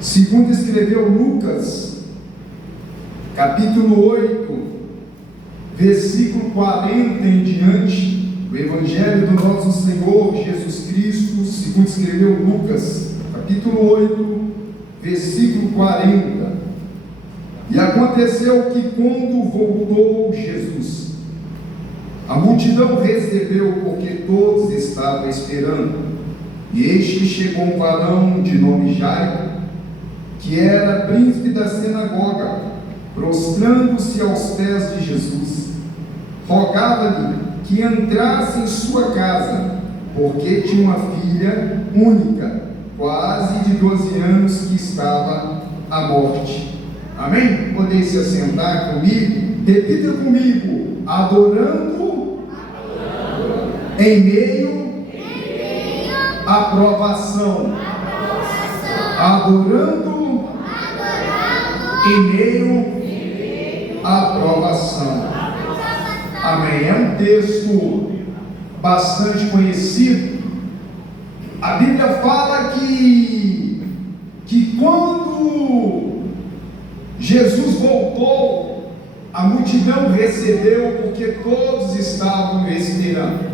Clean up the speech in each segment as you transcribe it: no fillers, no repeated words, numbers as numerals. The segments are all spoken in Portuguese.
Segundo escreveu Lucas, capítulo 8, versículo 40 em diante, o Evangelho do nosso Senhor Jesus Cristo, segundo escreveu Lucas, capítulo 8, versículo 40. E aconteceu que quando voltou Jesus, a multidão recebeu, porque todos estavam esperando. E eis que chegou um varão de nome Jairo, que era príncipe da sinagoga, prostrando-se aos pés de Jesus, rogava-lhe que entrasse em sua casa, porque tinha uma filha única, quase de 12 anos, que estava à morte. Amém? Podem se assentar comigo? Repita comigo: adorando em meio à provação. Adorando em meio à provação. Amém. É um texto bastante conhecido. A Bíblia fala que quando Jesus voltou, a multidão recebeu, porque todos estavam esperando.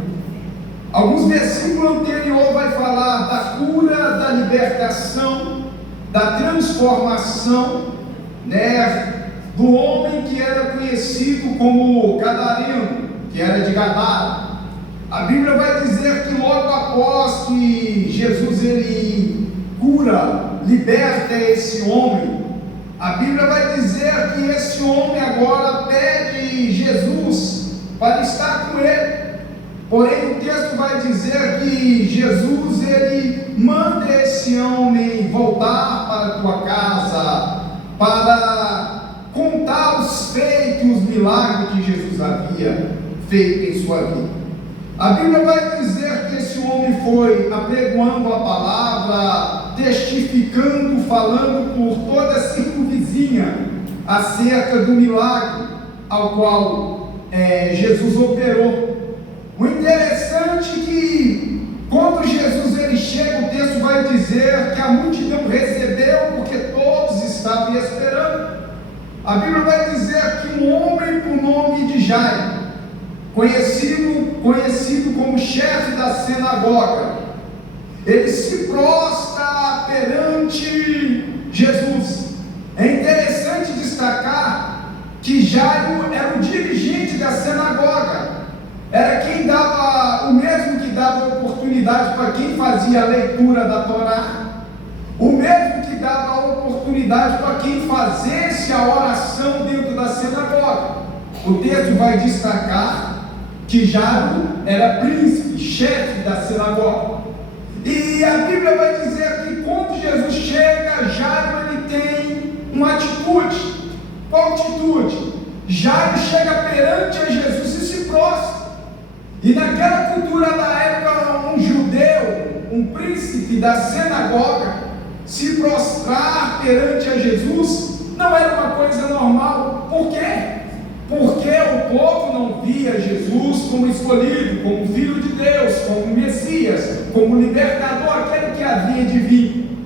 Alguns versículos anteriores vai falar da cura, da libertação, da transformação, do homem que era conhecido como gadareno, que era de Gadara. A Bíblia vai dizer que logo após que Jesus ele cura, liberta esse homem, a Bíblia vai dizer que esse homem agora pede Jesus para estar com ele. Porém, o texto vai dizer que Jesus ele manda esse homem voltar para a tua casa, para contar os feitos, os milagres que Jesus havia feito em sua vida. A Bíblia vai dizer que esse homem foi apregoando a palavra, testificando, falando por toda a circunvizinha acerca do milagre ao qual Jesus operou. O interessante é que quando Jesus ele chega, o texto vai dizer que a multidão recebeu, porque todos estavam esperando. A Bíblia vai dizer que um homem por nome de Jairo, conhecido como chefe da sinagoga, ele se prostra perante Jesus. É interessante destacar que Jairo era o dirigente da sinagoga, era quem dava, o mesmo que dava oportunidade para quem fazia a leitura da Torá, o mesmo que dava a oportunidade para quem fazesse a oração dentro da sinagoga. O texto vai destacar que Jairo era príncipe, chefe da sinagoga. E a Bíblia vai dizer que quando Jesus chega, Jairo ele tem uma atitude. Qual atitude? Jairo chega perante a Jesus e se prostra. E naquela cultura da época, um judeu, um príncipe da sinagoga, se prostrar perante a Jesus não era uma coisa normal. Por quê? Porque o povo não via Jesus como escolhido, como filho de Deus, como Messias, como libertador, aquele que havia de vir.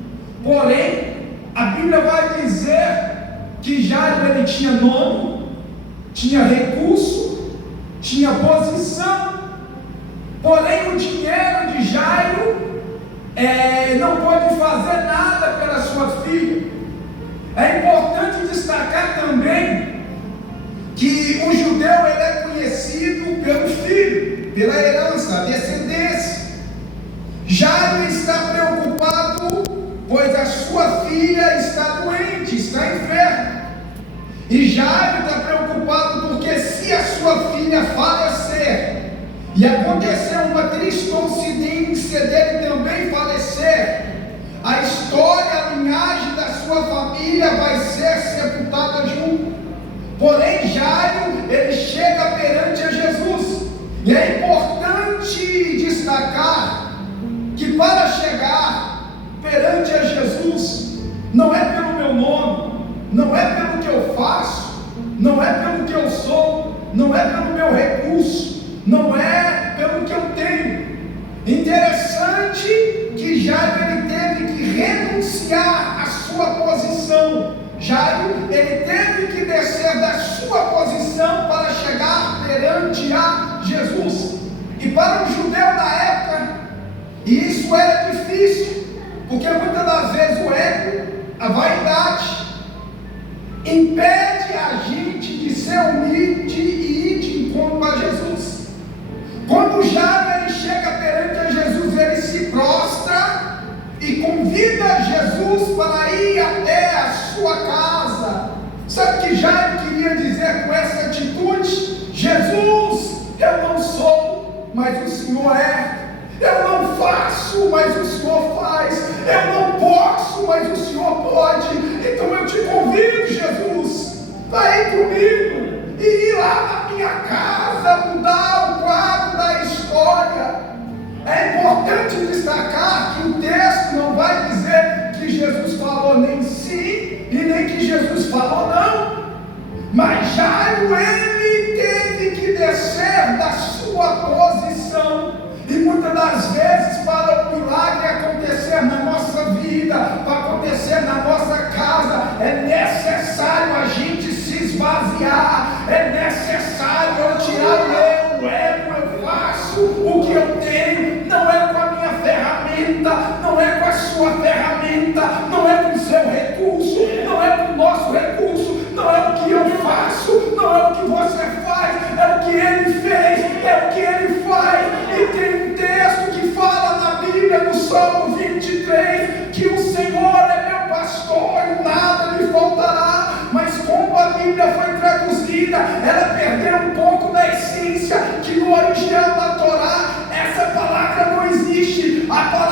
Porém, a Bíblia vai dizer que Jairo ele tinha nome, tinha recurso, tinha posição. Porém, o dinheiro de Jairo não pode fazer nada pela sua filha. É importante destacar também que o judeu ele é conhecido pelo filho, pela herança, a descendência. Jairo está preocupado, pois a sua filha está doente, está enferma. E Jairo está preocupado porque se a sua filha falecer, e acontecer uma triste coincidência dele também falecer, a história, a linhagem da sua família vai ser sepultada junto. Porém, Jairo, ele chega perante a Jesus. E é importante destacar que para chegar perante a Jesus, não é pelo meu nome, não é pelo que eu faço, não é pelo que eu sou, não é pelo meu recurso, não é pelo que eu tenho. Interessante que Jairo ele teve que renunciar à sua sua posição. Jairo, ele teve que descer da sua posição para chegar perante a Jesus. E para um judeu na época, isso era difícil, porque muitas das vezes o ego, a vaidade, impede a gente de ser humilde e ir de encontro a Jesus. Quando Jairo ele chega perante a Jesus, ele se prostra e convida Jesus para ir até a sua casa. Sabe o que Jairo queria dizer com essa atitude? Jesus, eu não sou, mas o Senhor é. Eu não faço, mas o Senhor faz. Eu não posso, mas o Senhor pode. Então eu te convido, Jesus, para ir comigo e ir lá na minha casa, mudar o quadro da história. É importante destacar que o texto não vai dizer que Jesus falou nem sim e nem que Jesus falou não. Mas Jairo, ele teve que descer da sua posição. E muitas das vezes, para o milagre acontecer na nossa vida, para acontecer na nossa casa, é necessário a gente se esvaziar, é necessário eu tirar o ego, eu faço o que eu tenho, não é com a minha ferramenta, não é com a sua ferramenta, não é com o seu recurso, não é com o nosso recurso, não é o que eu faço, não é o que você faz, é o que ele fez, é o que ele faz. E tem um texto que fala na Bíblia, no Salmo 23, que o Senhor é meu pastor e nada me faltará. Mas como a Bíblia foi traduzida, ela perdeu um pouco da essência, que no original da Torá, essa palavra não existe. A palavra